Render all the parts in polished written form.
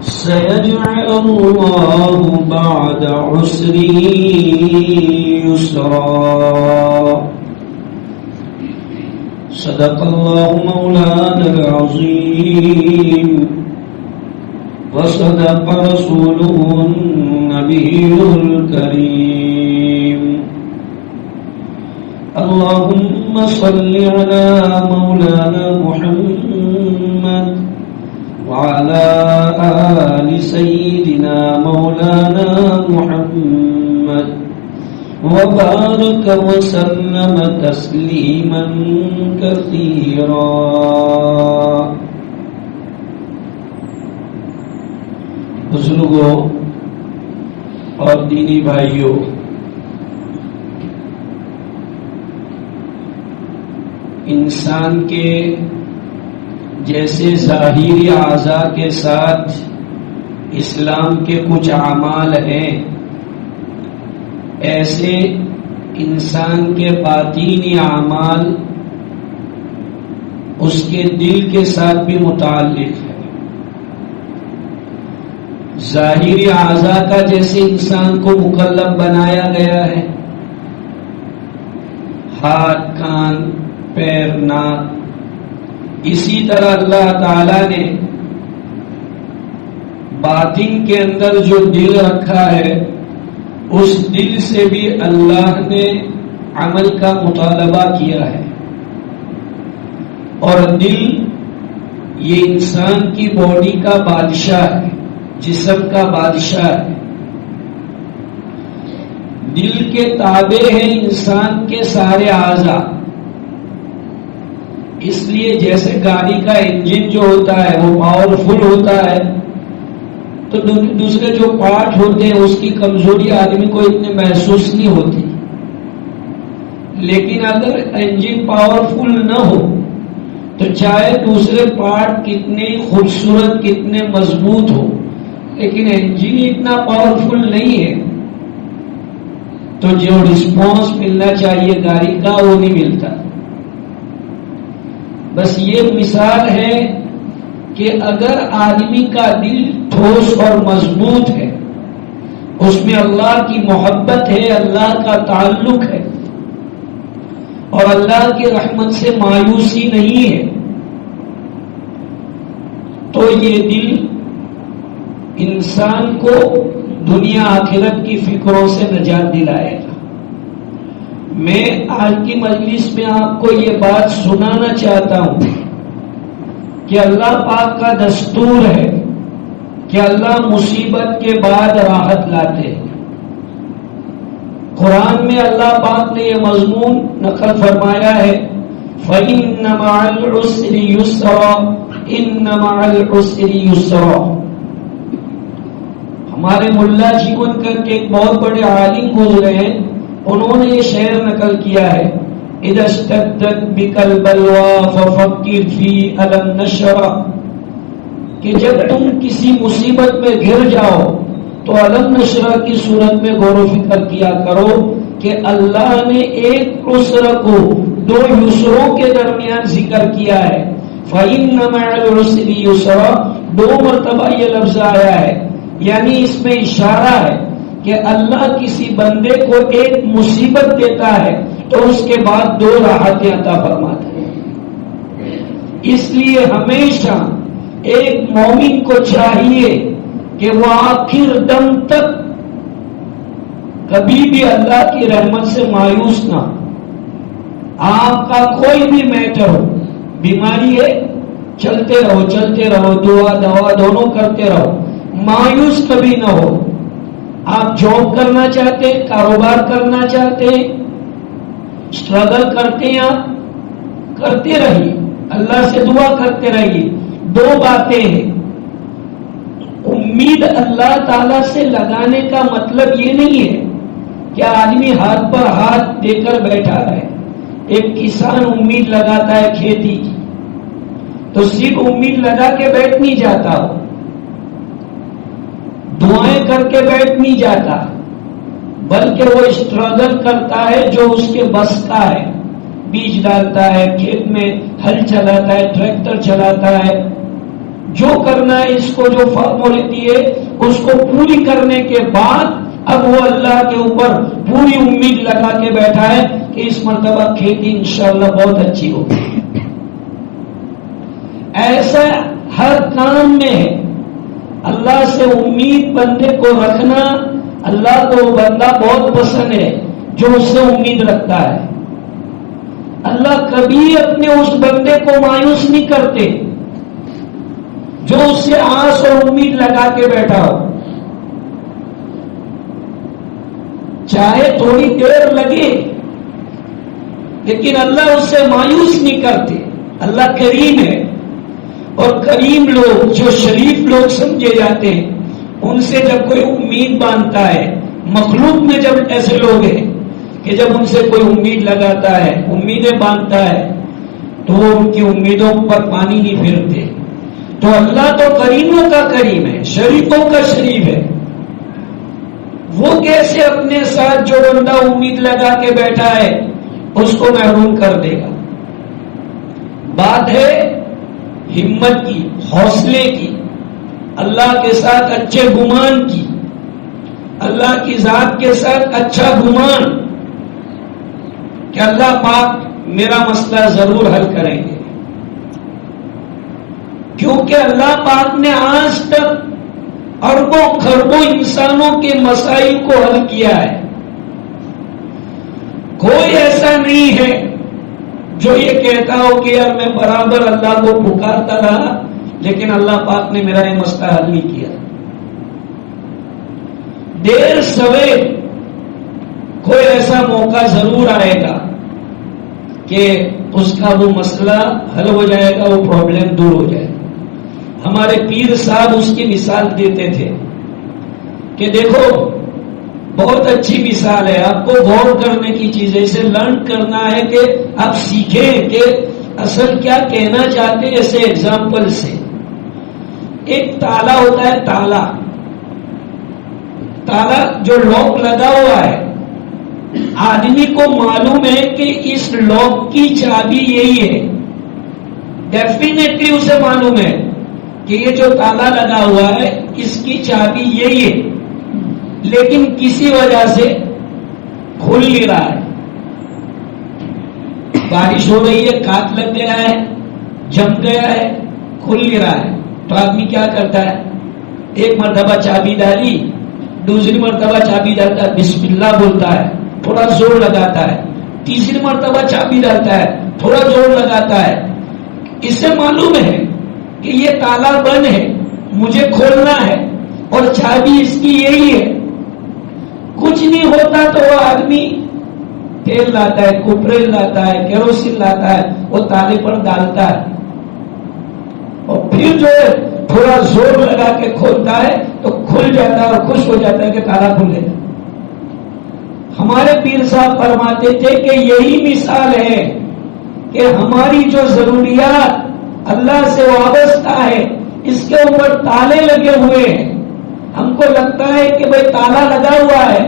سيجعل الله بعد عسر يسرا. صدق الله مولانا العظيم وصدق رسوله النبي الكريم. اللهم صل على مولانا محمد وعلى آل سيدنا مولانا محمد وبارك وسلم تسليما كثيرا. بزرگوں اور دینی بھائیوں، انسان کے جیسے ظاہری اعضاء کے ساتھ اسلام کے کچھ اعمال ہیں، ایسے انسان کے باطینی اعمال اس کے دل کے ساتھ بھی متعلق ہے. ظاہری اعضاء کا جیسے انسان کو مکلف بنایا گیا ہے، ہاتھ، کان، پیر، ناک، اسی طرح اللہ تعالی نے باطن کے اندر جو دل رکھا ہے، اس دل سے بھی اللہ نے عمل کا مطالبہ کیا ہے. اور دل یہ انسان کی باڈی کا بادشاہ ہے، جسم کا بادشاہ ہے. دل کے تابع ہیں انسان کے سارے اعضاء. اس لیے جیسے گاڑی کا انجن جو ہوتا ہے وہ پاورفل ہوتا ہے، تو دوسرے جو پارٹ ہوتے ہیں اس کی کمزوری آدمی کو اتنے محسوس نہیں ہوتی. لیکن اگر انجن پاورفل نہ ہو تو چاہے دوسرے پارٹ کتنے خوبصورت، کتنے مضبوط ہو، لیکن انجن اتنا پاورفل نہیں ہے تو جو رسپانس ملنا چاہیے گاڑی کا وہ نہیں ملتا. بس یہ مثال ہے کہ اگر آدمی کا دل ٹھوس اور مضبوط ہے، اس میں اللہ کی محبت ہے، اللہ کا تعلق ہے، اور اللہ کی رحمت سے مایوسی نہیں ہے، تو یہ دل انسان کو دنیا آخرت کی فکروں سے نجات دلائے گا. میں آج کی مجلس میں آپ کو یہ بات سنانا چاہتا ہوں کہ اللہ پاک کا دستور ہے کہ اللہ مصیبت کے بعد راحت لاتے ہیں. قرآن میں اللہ پاک نے یہ مضمون نقل فرمایا ہے، فَإِنَّ مَعَ الْعُسْرِ يُسْرًا إِنَّ مَعَ الْعُسْرِ يُسْرًا. ہمارے ملا جیون کر کے ایک بہت بڑے عالم گزرے ہیں، انہوں نے یہ شعر نقل کیا ہے، اذا اشتدت بك البلوى ففكر في الم نشرا، کہ جب تم کسی مصیبت میں گر جاؤ تو الم نشرا کی صورت میں غور و فکر کیا کرو کہ اللہ نے ایک عسر کو دو یسروں کے درمیان ذکر کیا ہے. فإن مع العسر یسرا، دو مرتبہ یہ لفظ آیا ہے، یعنی اس میں اشارہ ہے کہ اللہ کسی بندے کو ایک مصیبت دیتا ہے تو اس کے بعد دو راحتیں عطا فرماتا ہے. اس لیے ہمیشہ ایک مومن کو چاہیے کہ وہ آخر دم تک کبھی بھی اللہ کی رحمت سے مایوس نہ ہو. آپ کا کوئی بھی میٹر ہو، بیماری ہے، چلتے رہو، دعا دوا دونوں کرتے رہو، مایوس کبھی نہ ہو. آپ جاب کرنا چاہتے ہیں، کاروبار کرنا چاہتے ہیں، اسٹرگل کرتے ہیں، آپ کرتے رہیے، اللہ سے دعا کرتے رہیے. دو باتیں ہیں، امید اللہ تعالی سے لگانے کا مطلب یہ نہیں ہے کہ آدمی ہاتھ پر ہاتھ دے کر بیٹھا رہے. ایک کسان امید لگاتا ہے کھیتی کی تو صرف امید لگا کے بیٹھ نہیں جاتا، ہو دعائیں کر کے بیٹھ نہیں جاتا، بلکہ وہ اسٹرگل کرتا ہے جو اس کے بس کا ہے. بیج ڈالتا ہے، کھیت میں ہل چلاتا ہے، ٹریکٹر چلاتا ہے، جو کرنا ہے اس کو جو فارمولیٹی ہے اس کو پوری کرنے کے بعد اب وہ اللہ کے اوپر پوری امید لگا کے بیٹھا ہے کہ اس مرتبہ کھیتی انشاءاللہ بہت اچھی ہوگی. ایسا ہر کام میں ہے. اللہ سے امید بندے کو رکھنا، اللہ کو بندہ بہت پسند ہے جو اس سے امید رکھتا ہے. اللہ کبھی اپنے اس بندے کو مایوس نہیں کرتے جو اس سے آس اور امید لگا کے بیٹھا ہو. چاہے تھوڑی دیر لگے لیکن اللہ اس سے مایوس نہیں کرتے. اللہ کریم ہے، اور کریم لوگ جو شریف لوگ سمجھے جاتے ہیں ان سے جب کوئی امید باندھتا ہے، مخلوق میں جب ایسے لوگ ہیں کہ جب ان سے کوئی امید لگاتا ہے، امیدیں باندھتا ہے تو وہ ان کی امیدوں پر پانی نہیں پھیرتے. تو اللہ تو کریموں کا کریم ہے، شریفوں کا شریف ہے. وہ کیسے اپنے ساتھ جو بندہ امید لگا کے بیٹھا ہے اس کو محروم کر دے گا. بات ہے ہمت کی، حوصلے کی، اللہ کے ساتھ اچھے گمان کی، اللہ کی ذات کے ساتھ اچھا گمان کہ اللہ پاک میرا مسئلہ ضرور حل کریں گے. کیونکہ اللہ پاک نے آج تک اربوں خربوں انسانوں کے مسائل کو حل کیا ہے. کوئی ایسا نہیں ہے جو یہ کہتا ہو کہ یار میں برابر اللہ کو پکارتا رہا لیکن اللہ پاک نے میرا یہ مسئلہ حل نہیں کیا. دیر سویر کوئی ایسا موقع ضرور آئے گا کہ اس کا وہ مسئلہ حل ہو جائے گا، وہ پرابلم دور ہو جائے گا. ہمارے پیر صاحب اس کی مثال دیتے تھے کہ دیکھو بہت اچھی مثال ہے، آپ کو غور کرنے کی چیز ہے، اسے لرن کرنا ہے کہ آپ سیکھیں کہ اصل کیا کہنا چاہتے ہیں. ایسے ایگزامپل سے ایک تالا ہوتا ہے، تالا جو لاک لگا ہوا ہے، آدمی کو معلوم ہے کہ اس لاک کی چابی یہی ہے. ڈیفینیٹلی اسے معلوم ہے کہ یہ جو تالا لگا ہوا ہے اس کی چابی یہی ہے، لیکن کسی وجہ سے کھل نہیں رہا ہے. بارش ہو رہی ہے، کاٹ لگ گیا ہے، جم گیا ہے، کھل نہیں رہا ہے. تو آدمی کیا کرتا ہے؟ ایک مرتبہ چابی ڈالی، دوسری مرتبہ چابی ڈالتا ہے، بسم اللہ بولتا ہے، تھوڑا زور لگاتا ہے، تیسری مرتبہ چابی ڈالتا ہے، تھوڑا زور لگاتا ہے. اس سے معلوم ہے کہ یہ تالا بند ہے، مجھے کھولنا ہے اور چابی اس کی یہی ہے. کچھ نہیں ہوتا تو وہ آدمی تیل لاتا ہے، کوپریل لاتا ہے، کیروسین لاتا ہے، وہ تالے پر ڈالتا ہے اور پھر جو ہے تھوڑا زور لگا کے کھولتا ہے تو کھل جاتا ہے اور خوش ہو جاتا ہے کہ تالا کھل گیا. ہمارے پیر صاحب فرماتے تھے کہ یہی مثال ہے کہ ہماری جو ضروریات اللہ سے وابستہ ہے اس کے اوپر تالے لگے ہوئے ہیں. ہم کو لگتا ہے کہ بھئی تالا لگا ہوا ہے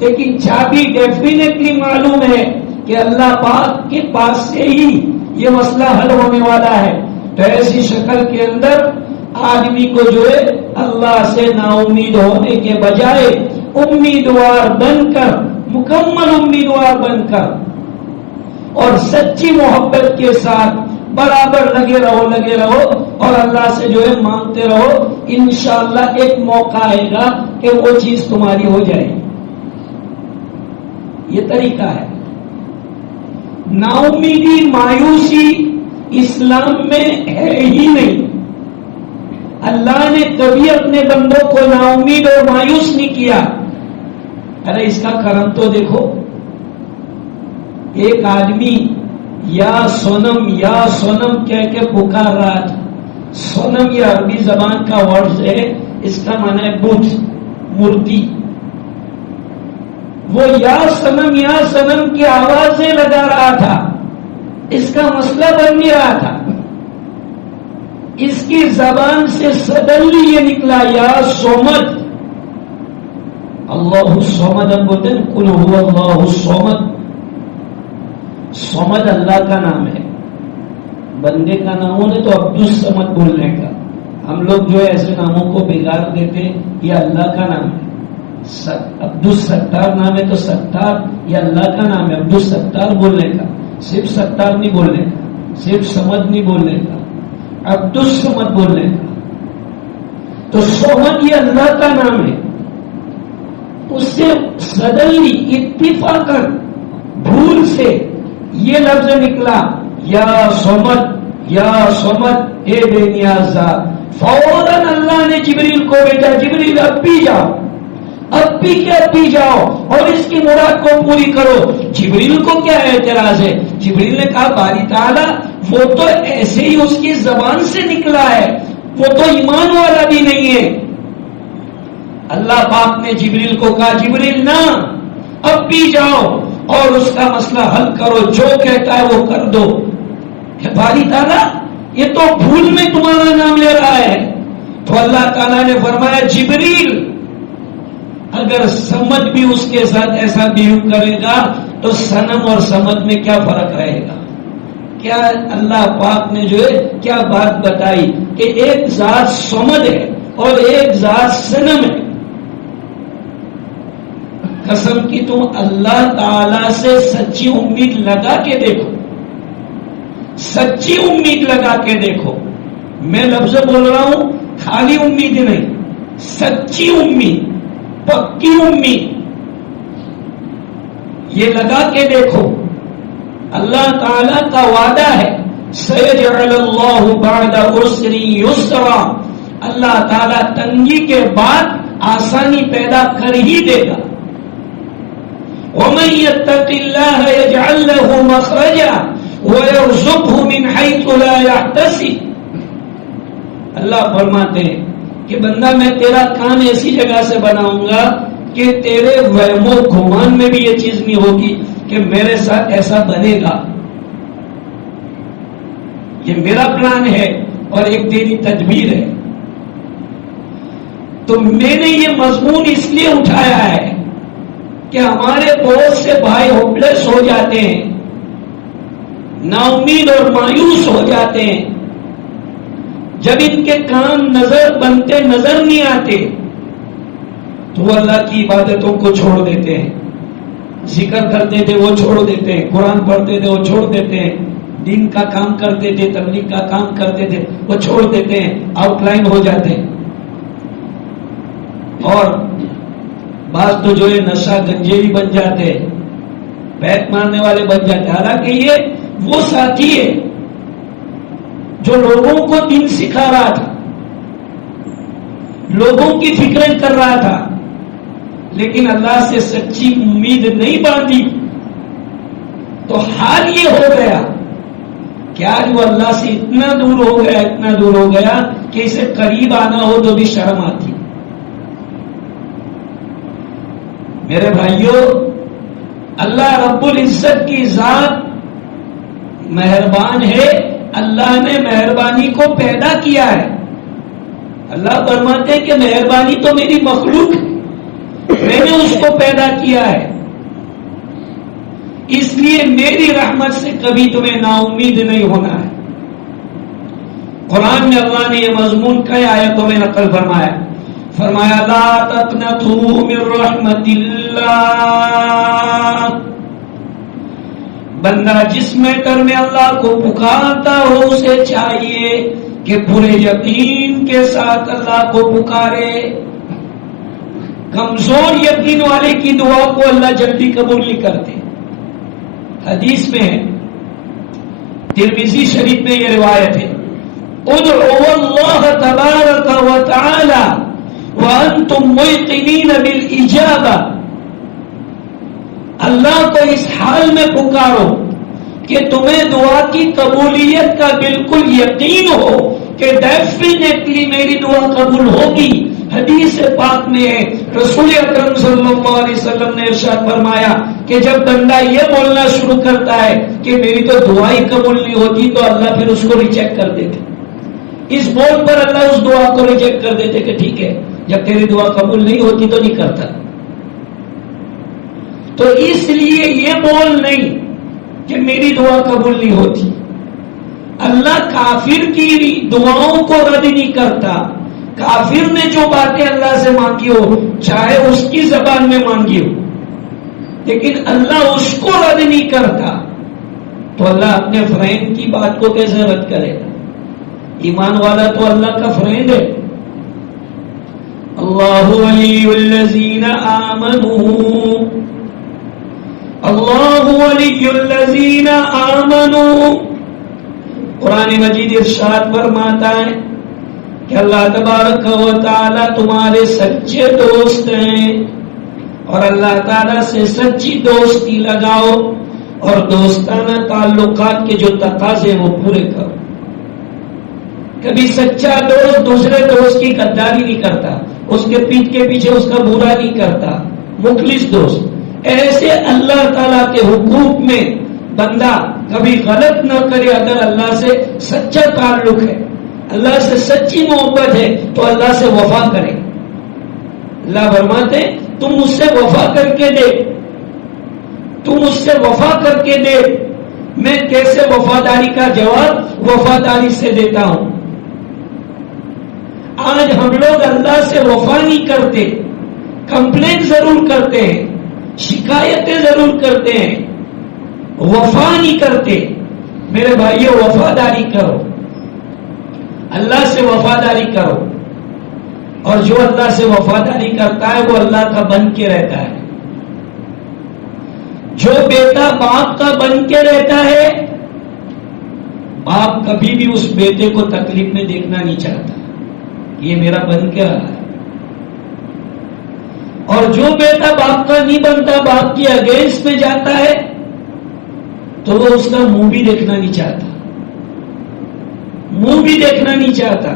لیکن چابی ڈیفینیٹلی معلوم ہے کہ اللہ پاک کے پاس سے ہی یہ مسئلہ حل ہونے والا ہے. تو ایسی شکل کے اندر آدمی کو جو ہے اللہ سے نا امید ہونے کے بجائے امیدوار بن کر، مکمل امیدوار بن کر اور سچی محبت کے ساتھ برابر لگے رہو اور اللہ سے جو ہے مانگتے رہو. انشاءاللہ ایک موقع آئے گا کہ وہ چیز تمہاری ہو جائے گی. یہ طریقہ ہے. نا امیدی، مایوسی اسلام میں ہے ہی نہیں. اللہ نے کبھی اپنے بندوں کو نا امید اور مایوس نہیں کیا. ارے اس کا کرم تو دیکھو. ایک آدمی یا سونم کہہ کے پکار رہا تھا. سونم یہ عربی زبان کا ورڈ ہے، اس کا معنی ہے بت، مورتی. وہ یا سنم کی آوازیں لگا رہا تھا، اس کا مسئلہ بن نہیں رہا تھا. اس کی زبان سے سڈنلی یہ نکلا یا سومد. اللہ الصمد ہم بولتے ہیں، قل هو اللہ الصمد. صمد اللہ کا نام ہے، بندے کا نام ہونے تو عبد الصمد بولنے کا. ہم لوگ جو ہے ایسے ناموں کو بگاڑ دیتے ہیں. یہ اللہ کا نام ہے. عبدالستار نام ہے تو ستار یہ اللہ کا نام ہے. عبدالستار بولنے کا، صرف ستار نہیں بولنے کا، صرف سمد نہیں بولنے کا، عبدالسمد بولنے کا. تو سمد یہ اللہ کا نام ہے. اس سے سڈنلی اتفاقاً بھول سے یہ لفظ نکلا یا سمد یا سمد اے بے نیاز ذات. فوراً اللہ نے جبریل کو بھیجا، جبریل اب بھی جاؤ، اب بھی کیا اب بھی جاؤ اور اس کی مراد کو پوری کرو. جبریل کو کیا اعتراض ہے؟ جبریل نے کہا باری تعالیٰ وہ تو ایسے ہی اس کی زبان سے نکلا ہے، وہ تو ایمان والا بھی نہیں ہے. اللہ پاک نے جبریل کو کہا جبریل نہ، اب بھی جاؤ اور اس کا مسئلہ حل کرو، جو کہتا ہے وہ کر دو. کہ باری تعالیٰ یہ تو بھول میں تمہارا نام لے رہا ہے. تو اللہ تعالیٰ نے فرمایا جبریل اگر سمجھ بھی اس کے ساتھ ایسا بیہو کرے گا تو صنم اور سمجھ میں کیا فرق رہے گا؟ کیا اللہ پاک نے جو ہے کیا بات بتائی کہ ایک ذات سمجھ ہے اور ایک ذات صنم ہے. قسم کی تم اللہ تعالی سے سچی امید لگا کے دیکھو، سچی امید لگا کے دیکھو. میں لفظ بول رہا ہوں خالی امید نہیں، سچی امید، پکی امید یہ لگا کے دیکھو. اللہ تعالی کا وعدہ ہے سيجعل الله بعد عسر يسرا، اللہ تعالی تنگی کے بعد آسانی پیدا کر ہی دے گا. ومن يتق الله يجعل له مخرجا ويرزقه من حيث لا يحتسب. اللہ فرماتے ہیں کہ بندہ میں تیرا کام ایسی جگہ سے بناؤں گا کہ تیرے وہم و گمان میں بھی یہ چیز نہیں ہوگی کہ میرے ساتھ ایسا بنے گا. یہ میرا پلان ہے اور ایک تیری تدبیر ہے. تو میں نے یہ مضمون اس لیے اٹھایا ہے کہ ہمارے بہت سے بھائی ہوپلیس ہو جاتے ہیں، نا امید اور مایوس ہو جاتے ہیں جب ان کے کام نظر بنتے نظر نہیں آتے تو وہ اللہ کی عبادتوں کو چھوڑ دیتے ہیں. ذکر کرتے تھے وہ چھوڑ دیتے ہیں، قرآن پڑھتے تھے وہ چھوڑ دیتے ہیں، دین کا کام کرتے تھے، تبلیغ کا کام کرتے تھے وہ چھوڑ دیتے ہیں، آؤٹ لائن ہو جاتے ہیں. اور بعض تو جو ہے نشہ گنجے بھی بن جاتے ہیں، بیک مارنے والے بن جاتے ہیں. حالانکہ یہ وہ ساتھی ہے جو لوگوں کو دین سکھا رہا تھا، لوگوں کی فکریں کر رہا تھا، لیکن اللہ سے سچی امید نہیں باندھی تو حال یہ ہو گیا کہ آج وہ اللہ سے اتنا دور ہو گیا، اتنا دور ہو گیا کہ اسے قریب آنا ہو تو بھی شرم آتی. میرے بھائیوں، اللہ رب العزت کی ذات مہربان ہے. اللہ نے مہربانی کو پیدا کیا ہے. اللہ فرماتے ہیں کہ مہربانی تو میری مخلوق ہے، میں نے اس کو پیدا کیا ہے، اس لیے میری رحمت سے کبھی تمہیں نا امید نہیں ہونا ہے. قرآن میں اللہ نے یہ مضمون کئی آیتوں میں نقل فرمایا. فرمایا لا تقنطوا من رحمت اللہ. بندہ جس میٹر میں اللہ کو پکارتا ہو اسے چاہیے کہ پورے یقین کے ساتھ اللہ کو پکارے. کمزور یقین والے کی دعا کو اللہ جلدی قبول نہیں کرتے. حدیث میں ہے، ترمذی شریف میں یہ روایت ہے، ادعوا اللہ تبارک و تعالی وانتم موقنین بالاجابہ. اللہ کو اس حال میں پکارو کہ تمہیں دعا کی قبولیت کا بالکل یقین ہو کہ ڈیفینیٹلی میری دعا قبول ہوگی. حدیث پاک میں ہے، رسول اکرم صلی اللہ علیہ وسلم نے ارشاد فرمایا کہ جب بندہ یہ بولنا شروع کرتا ہے کہ میری تو دعا ہی قبول نہیں ہوتی تو اللہ پھر اس کو ریجیکٹ کر دیتے. اس بول پر اللہ اس دعا کو ریجیکٹ کر دیتے کہ ٹھیک ہے جب تیری دعا قبول نہیں ہوتی تو نہیں کرتا. تو اس لیے یہ بول نہیں کہ میری دعا قبول نہیں ہوتی. اللہ کافر کی دعاؤں کو رد نہیں کرتا. کافر نے جو باتیں اللہ سے مانگی ہو چاہے اس کی زبان میں مانگی ہو لیکن اللہ اس کو رد نہیں کرتا. تو اللہ اپنے فرینڈ کی بات کو کیسے رد کرے گا؟ ایمان والا تو اللہ کا فرینڈ ہے. اللہ ولی الذین آمنوا، اللہ ولی الذین آمنوا. قرآن مجید ارشاد فرماتا ہے کہ اللہ تبارک و تعالی تمہارے سچے دوست ہیں اور اللہ تعالی سے سچی دوستی لگاؤ اور دوستانہ تعلقات کے جو تقاضے وہ پورے کرو. کبھی سچا دوست دوسرے دوست کی غداری نہیں کرتا، اس کے پیٹھ کے پیچھے اس کا برا نہیں کرتا. مخلص دوست ایسے اللہ تعالیٰ کے حقوق میں بندہ کبھی غلط نہ کرے. اگر اللہ سے سچا تعلق ہے، اللہ سے سچی محبت ہے تو اللہ سے وفا کرے. اللہ فرماتے تم مجھ سے وفا کر کے دے، تم مجھ سے وفا کر کے دے. میں کیسے وفاداری کا جواب وفاداری سے دیتا ہوں. آج ہم لوگ اللہ سے وفا نہیں کرتے، کمپلین ضرور کرتے ہیں، شکایتیں ضرور کرتے ہیں، وفا نہیں کرتے. میرے بھائیو وفاداری کرو، اللہ سے وفاداری کرو. اور جو اللہ سے وفاداری کرتا ہے وہ اللہ کا بن کے رہتا ہے. جو بیٹا باپ کا بن کے رہتا ہے، باپ کبھی بھی اس بیٹے کو تکلیف میں دیکھنا نہیں چاہتا، یہ میرا بن کے رہا ہے. اور جو بیٹا باپ کا نہیں بنتا، باپ کی اگینسٹ میں جاتا ہے تو وہ اس کا منہ بھی دیکھنا نہیں چاہتا، منہ بھی دیکھنا نہیں چاہتا.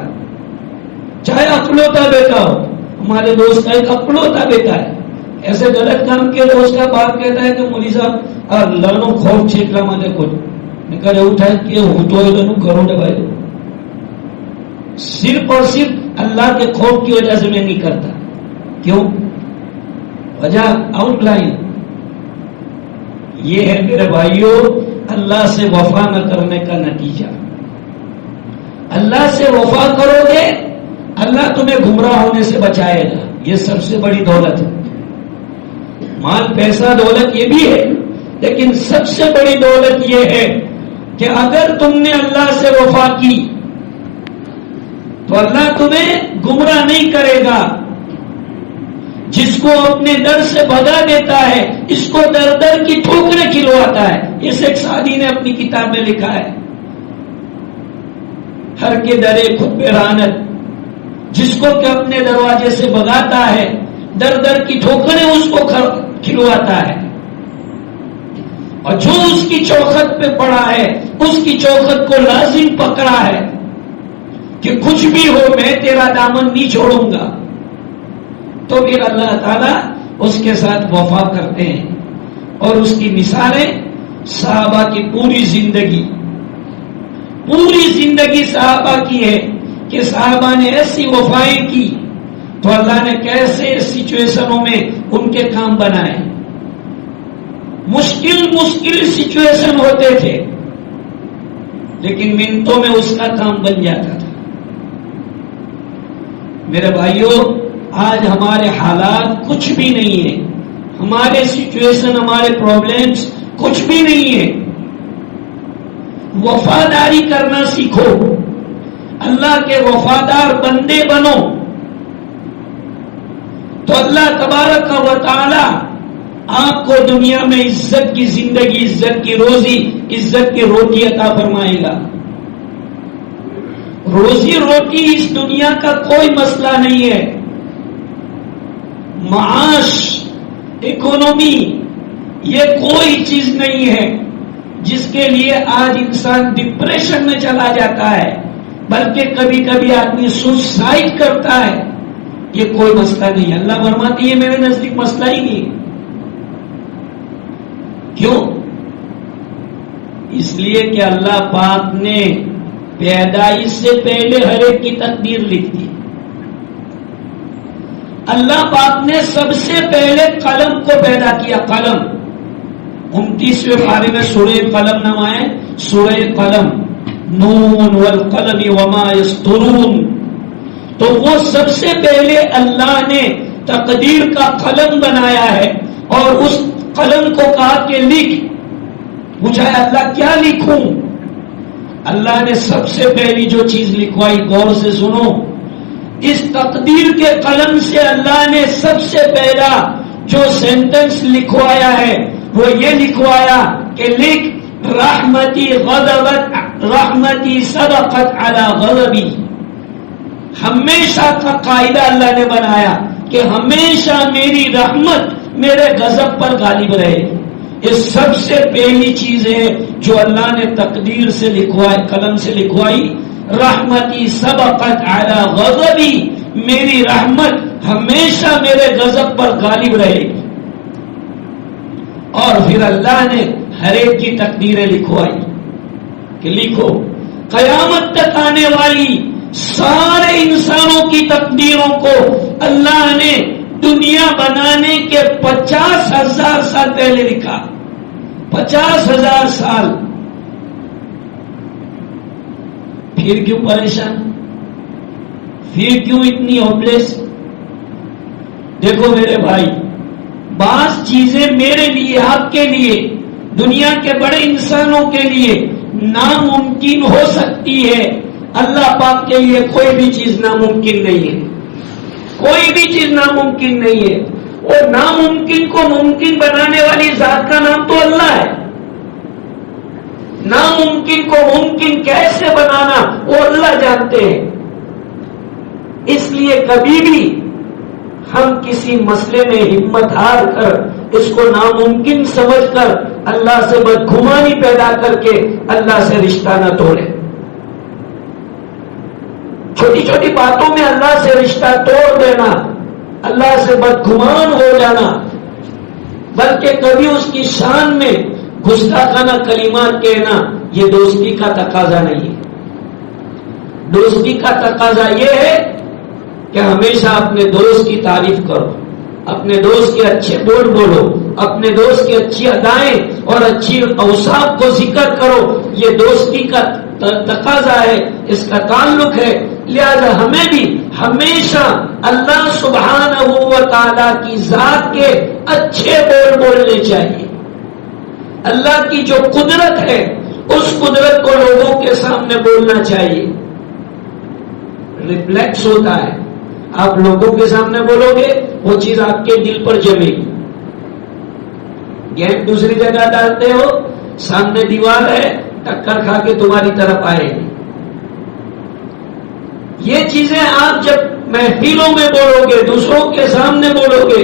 چاہے اکلوتا بیٹا ہو. ہمارے دوست کا ایک اکلوتا بیٹا ہے، ایسے غلط کام کیا تو اس کا باپ کہتا ہے کہ مولوی صاحب لڑنو خوف چھیکلا مانے کچھ میں کہا اٹھا کہ ہوں تو کرو دے بھائی. صرف اور صرف اللہ کے خوف کی وجہ سے میں نہیں کرتا. کیوں؟ وجہ آؤٹ لائن یہ ہے میرے بھائیوں، اللہ سے وفا نہ کرنے کا نتیجہ. اللہ سے وفا کرو گے اللہ تمہیں گمراہ ہونے سے بچائے گا. یہ سب سے بڑی دولت ہے. مال پیسہ دولت یہ بھی ہے، لیکن سب سے بڑی دولت یہ ہے کہ اگر تم نے اللہ سے وفا کی تو اللہ تمہیں گمراہ نہیں کرے گا. جس کو اپنے در سے بھگا دیتا ہے اس کو در در کی ٹھوکریں کھلواتا ہے. اس ایک سعدی نے اپنی کتاب میں لکھا ہے، ہر کے درے خود پہ رانت. جس کو کہ اپنے دروازے سے بھگاتا ہے در در کی ٹھوکریں اس کو کھلواتا ہے. اور جو اس کی چوکھٹ پہ پڑا ہے اس کی چوکھٹ کو لازم پکڑا ہے کہ کچھ بھی ہو میں تیرا دامن نہیں چھوڑوں گا. تو پھر اللہ تعالیٰ اس کے ساتھ وفا کرتے ہیں. اور اس کی مثالیں صحابہ کی پوری زندگی صحابہ کی ہے کہ صحابہ نے ایسی وفائیں کی تو اللہ نے کیسے سچویشنوں میں ان کے کام بنائے. مشکل سچویشن ہوتے تھے لیکن منٹوں میں اس کا کام بن جاتا تھا. میرے بھائیوں آج ہمارے حالات کچھ بھی نہیں ہے، ہمارے سچویشن ہمارے پرابلمز کچھ بھی نہیں ہے. وفاداری کرنا سیکھو، اللہ کے وفادار بندے بنو تو اللہ تبارک و تعالی آپ کو دنیا میں عزت کی زندگی، عزت کی روزی، عزت کی روٹی عطا فرمائے گا. روزی روٹی اس دنیا کا کوئی مسئلہ نہیں ہے. معاش، اکانومی یہ کوئی چیز نہیں ہے جس کے لیے آج انسان ڈپریشن میں چلا جاتا ہے، بلکہ کبھی کبھی آدمی سوسائڈ کرتا ہے. یہ کوئی مسئلہ نہیں ہے. اللہ فرماتی ہے میرے نزدیک مسئلہ ہی نہیں. کیوں؟ اس لیے کہ اللہ پاک نے پیدائش سے پہلے ہر ایک کی تقدیر لکھ دی. اللہ پاک نے سب سے پہلے قلم کو پیدا کیا. قلم 29ویں پارے میں سورہ قلم نام ہے. سورہ قلم نون والقلم وما یسطرون. تو وہ سب سے پہلے اللہ نے تقدیر کا قلم بنایا ہے اور اس قلم کو کہا کہ لکھ. پوچھا ہے اللہ کیا لکھوں؟ اللہ نے سب سے پہلی جو چیز لکھوائی، غور سے سنو، اس تقدیر کے قلم سے اللہ نے سب سے پہلا جو سینٹنس لکھوایا ہے وہ یہ لکھوایا کہ لکھ رحمتی غضبت رحمتی سبقت علی غضبی. ہمیشہ کا قاعدہ اللہ نے بنایا کہ ہمیشہ میری رحمت میرے غضب پر غالب رہے. یہ سب سے پہلی چیز ہے جو اللہ نے تقدیر سے لکھوائی، قلم سے لکھوائی. رحمتی سبقت علی غضبی، میری رحمت ہمیشہ میرے غضب پر غالب رہے گی. اور پھر اللہ نے ہر ایک کی تقدیریں لکھوائی کہ لکھو قیامت تک آنے والی سارے انسانوں کی تقدیروں کو اللہ نے دنیا بنانے کے 50,000 سال پہلے لکھا. 50,000 سال. پھر کیوں پریشان؟ پھر کیوں اتنی ہوپلیس؟ دیکھو میرے بھائی، بعض چیزیں میرے لیے، آپ کے لیے، دنیا کے بڑے انسانوں کے لیے ناممکن ہو سکتی ہے. اللہ پاک کے لیے کوئی بھی چیز ناممکن نہیں ہے. کوئی بھی چیز ناممکن نہیں ہے. اور ناممکن کو ممکن بنانے والی ذات کا نام تو اللہ ہے. ناممکن کو ممکن کیسے بنانا وہ اللہ جانتے ہیں. اس لیے کبھی بھی ہم کسی مسئلے میں ہمت ہار کر اس کو ناممکن سمجھ کر اللہ سے بدگمانی پیدا کر کے اللہ سے رشتہ نہ توڑیں. چھوٹی چھوٹی باتوں میں اللہ سے رشتہ توڑ دینا، اللہ سے بدگمان ہو جانا، بلکہ کبھی اس کی شان میں گستاخانہ کلمات کہنا، یہ دوستی کا تقاضا نہیں ہے. دوستی کا تقاضا یہ ہے کہ ہمیشہ اپنے دوست کی تعریف کرو، اپنے دوست کے اچھے گن بولو، اپنے دوست کی اچھی ادائیں اور اچھی اوصاف کو ذکر کرو. یہ دوستی کا تقاضا ہے، اس کا تعلق ہے. لہذا ہمیں بھی ہمیشہ اللہ سبحانہ و تعالی کی ذات کے اچھے بول بولنے چاہیے. اللہ کی جو قدرت ہے اس قدرت کو لوگوں کے سامنے بولنا چاہیے. ریفلیکس ہوتا ہے، آپ لوگوں کے سامنے بولو گے وہ چیز آپ کے دل پر جمے گی. گیند دوسری جگہ ڈالتے ہو، سامنے دیوار ہے، ٹکر کھا کے تمہاری طرف آئے گی. یہ چیزیں آپ جب محفلوں میں بولو گے، دوسروں کے سامنے بولو گے،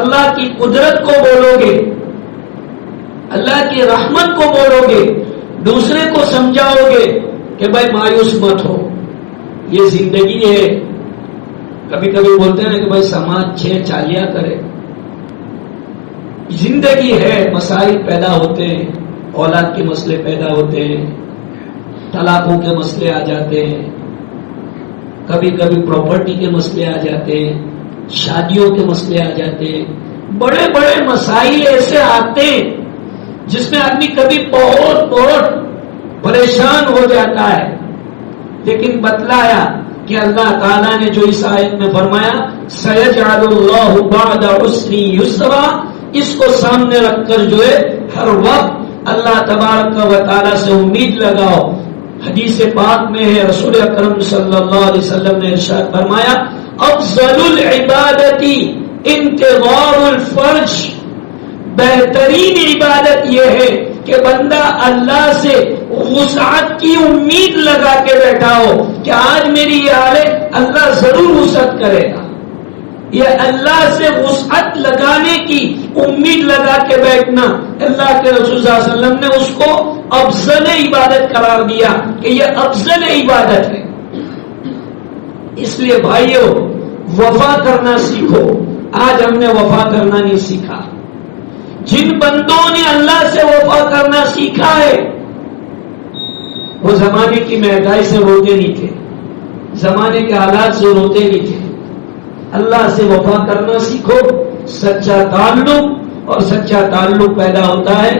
اللہ کی قدرت کو بولو گے، اللہ کی رحمت کو بولو گے، دوسرے کو سمجھاؤ گے کہ بھائی مایوس مت ہو، یہ زندگی ہے. کبھی کبھی بولتے ہیں کہ بھائی سماج چھیڑ چالیا کرے. زندگی ہے، مسائل پیدا ہوتے ہیں، اولاد کے مسئلے پیدا ہوتے ہیں، طلاقوں کے مسئلے آ جاتے ہیں، کبھی کبھی پراپرٹی کے مسئلے آ جاتے ہیں، شادیوں کے مسئلے آ جاتے ہیں. بڑے بڑے مسائل ایسے آتے ہیں جس میں آدمی کبھی بہت پریشان ہو جاتا ہے. لیکن بتلایا کہ اللہ تعالیٰ نے جو اس آیت میں فرمایا سَيَجْعَلُ اللَّهُ بَعْدَ عُسْرٍ يُسْرًا، اس کو سامنے رکھ کر جو ہے ہر وقت اللہ تبارک و تعالیٰ سے امید لگاؤ. حدیث پاک میں ہے، رسول اکرم صلی اللہ علیہ وسلم نے ارشاد فرمایا افضل العبادتی انتظار الفرج، بہترین عبادت یہ ہے کہ بندہ اللہ سے وسعت کی امید لگا کے بیٹھا ہو کہ آج میری یہ حال ہے، اللہ ضرور وسعت کرے گا. یہ اللہ سے وسعت لگانے کی امید لگا کے بیٹھنا، اللہ کے رسول صلی اللہ علیہ وسلم نے اس کو افضل عبادت قرار دیا کہ یہ افضل عبادت ہے. اس لیے بھائیو وفا کرنا سیکھو. آج ہم نے وفا کرنا نہیں سیکھا. جن بندوں نے اللہ سے وفا کرنا سیکھا ہے وہ زمانے کی مہنگائی سے روتے نہیں تھے، زمانے کے حالات سے روتے نہیں تھے. اللہ سے وفا کرنا سیکھو. سچا تعلق، اور سچا تعلق پیدا ہوتا ہے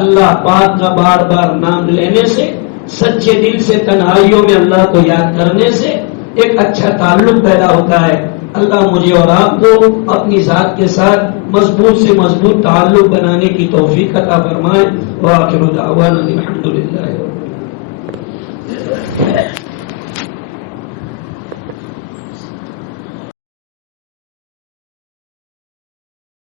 اللہ پاک کا بار بار نام لینے سے، سچے دل سے تنہائیوں میں اللہ کو یاد کرنے سے ایک اچھا تعلق پیدا ہوتا ہے. اللہ مجھے اور آپ کو اپنی ذات کے ساتھ مضبوط سے مضبوط تعلق بنانے کی توفیق عطا فرمائے. وآخر دعوانا الحمد للہ.